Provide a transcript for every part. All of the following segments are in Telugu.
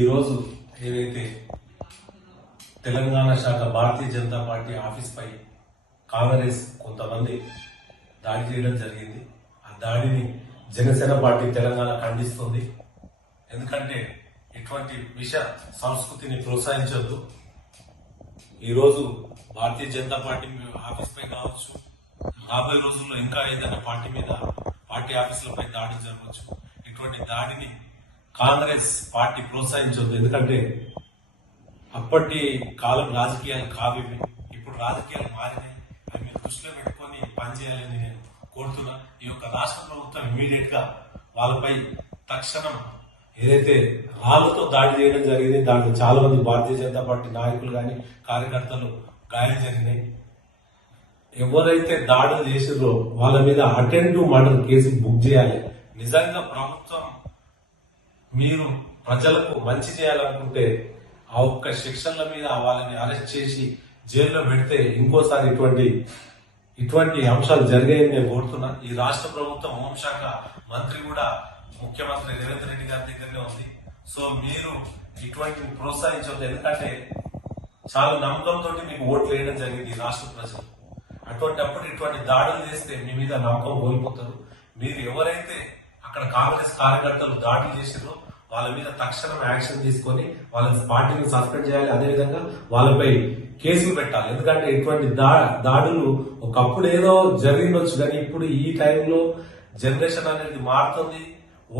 ఈరోజు ఏదైతే తెలంగాణ శాఖ భారతీయ జనతా పార్టీ ఆఫీస్పై కాంగ్రెస్ కొంతమంది దాడి చేయడం జరిగింది. ఆ దాడిని జనసేన పార్టీ తెలంగాణ ఖండిస్తుంది. ఎందుకంటే ఇటువంటి విష సంస్కృతిని ప్రోత్సహించొద్దు. ఈరోజు భారతీయ జనతా పార్టీ ఆఫీస్పై కావచ్చు రాబోయే రోజుల్లో ఇంకా ఏదైనా పార్టీ మీద పార్టీ ఆఫీసులపై దాడి జరగవచ్చు. ఇటువంటి దాడిని కాంగ్రెస్ పార్టీ ప్రోత్సహించొద్దు. ఎందుకంటే అప్పటి కాలం రాజకీయాలు కావివి ఇప్పుడు రాజకీయాలు మారినాయి. అవి మీరు దృష్టిలో పెట్టుకొని పనిచేయాలని నేను కోరుతున్నా. ఈ యొక్క రాష్ట్ర ప్రభుత్వం ఇమీడియట్గా వాళ్ళపై తక్షణం ఏదైతే రాళ్ళతో దాడి చేయడం జరిగింది దాంట్లో చాలా మంది భారతీయ జనతా పార్టీ నాయకులు కానీ కార్యకర్తలు గాయం జరిగినాయి. ఎవరైతే దాడులు చేసిరో వాళ్ళ మీద అటెండ్ మర్డర్ కేసు బుక్ చేయాలి. నిజంగా ప్రభుత్వం మీరు ప్రజలకు మంచి చేయాలనుకుంటే ఆ ఒక్క శిక్షణల మీద వాళ్ళని అరెస్ట్ చేసి జైల్లో పెడితే ఇంకోసారి ఇటువంటి ఇటువంటి అంశాలు జరిగాయని నేను కోరుతున్నా. ఈ రాష్ట్ర ప్రభుత్వం హోంశాఖ మంత్రి కూడా ముఖ్యమంత్రి రేవంత్ రెడ్డి గారి దగ్గరనే ఉంది. సో మీరు ఇటువంటి ప్రోత్సహించవద్దు. ఎందుకంటే చాలా నమ్మకంతో మీకు ఓట్లు వేయడం జరిగింది ఈ రాష్ట్ర ప్రజలు. అటువంటిప్పుడు ఇటువంటి దాడులు చేస్తే మీ మీద నమ్మకం కోల్పోతారు. మీరు ఎవరైతే అక్కడ కాంగ్రెస్ కార్యకర్తలు దాడులు చేసారు వాళ్ళ మీద తక్షణం యాక్షన్ తీసుకొని వాళ్ళ పార్టీని సస్పెండ్ చేయాలి. అదేవిధంగా వాళ్ళపై కేసులు పెట్టాలి. ఎందుకంటే ఇటువంటి దా దాడులు ఒకప్పుడు ఏదో జరిగినొచ్చు. కానీ ఇప్పుడు ఈ టైంలో జనరేషన్ అనేది మారుతుంది.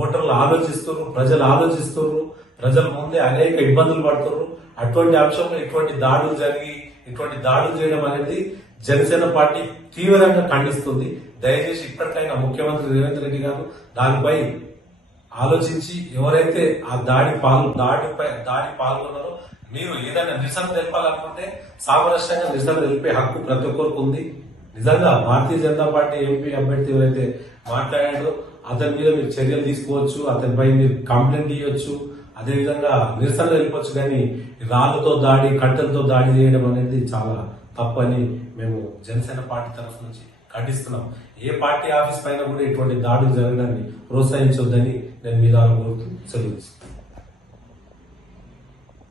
ఓటర్లు ఆలోచిస్తున్నారు ప్రజలు ఆలోచిస్తున్నారు. ప్రజల ముందే అనేక ఇబ్బందులు పడుతున్నారు. అటువంటి అంశంలో ఇటువంటి దాడులు జరిగి ఇటువంటి దాడులు చేయడం అనేది జనసేన పార్టీ తీవ్రంగా ఖండిస్తుంది. దయచేసి ఇప్పటికైనా ముఖ్యమంత్రి రేవంత్ రెడ్డి గారు దానిపై ఆలోచించి ఎవరైతే ఆ దాడి పాల్గొ దాడిపై దాడి పాల్గొన్నారో మీరు ఏదైనా నిరసన తెలపాలనుకుంటే సామరస్యంగా నిరసన తెలిపే హక్కు ప్రతి ఒక్కరికి ఉంది. నిజంగా భారతీయ జనతా పార్టీ ఎంపీ అభ్యర్థి ఎవరైతే మాట్లాడాడో అతని మీద మీరు చర్యలు తీసుకోవచ్చు. అతనిపై మీరు కంప్లైంట్ ఇవ్వచ్చు. అదేవిధంగా నిరసనలు వెళ్ళిపోవచ్చు కానీ రాళ్ళతో దాడి కట్టెలతో దాడి చేయడం అనేది చాలా తప్పని మేము జనసేన పార్టీ తరఫు నుంచి ఖండిస్తున్నాం. ఏ పార్టీ ఆఫీస్ పైన కూడా ఇటువంటి దాడులు జరగడాన్ని ప్రోత్సహించొద్దని నేను మీ కోరుతూ సెలవు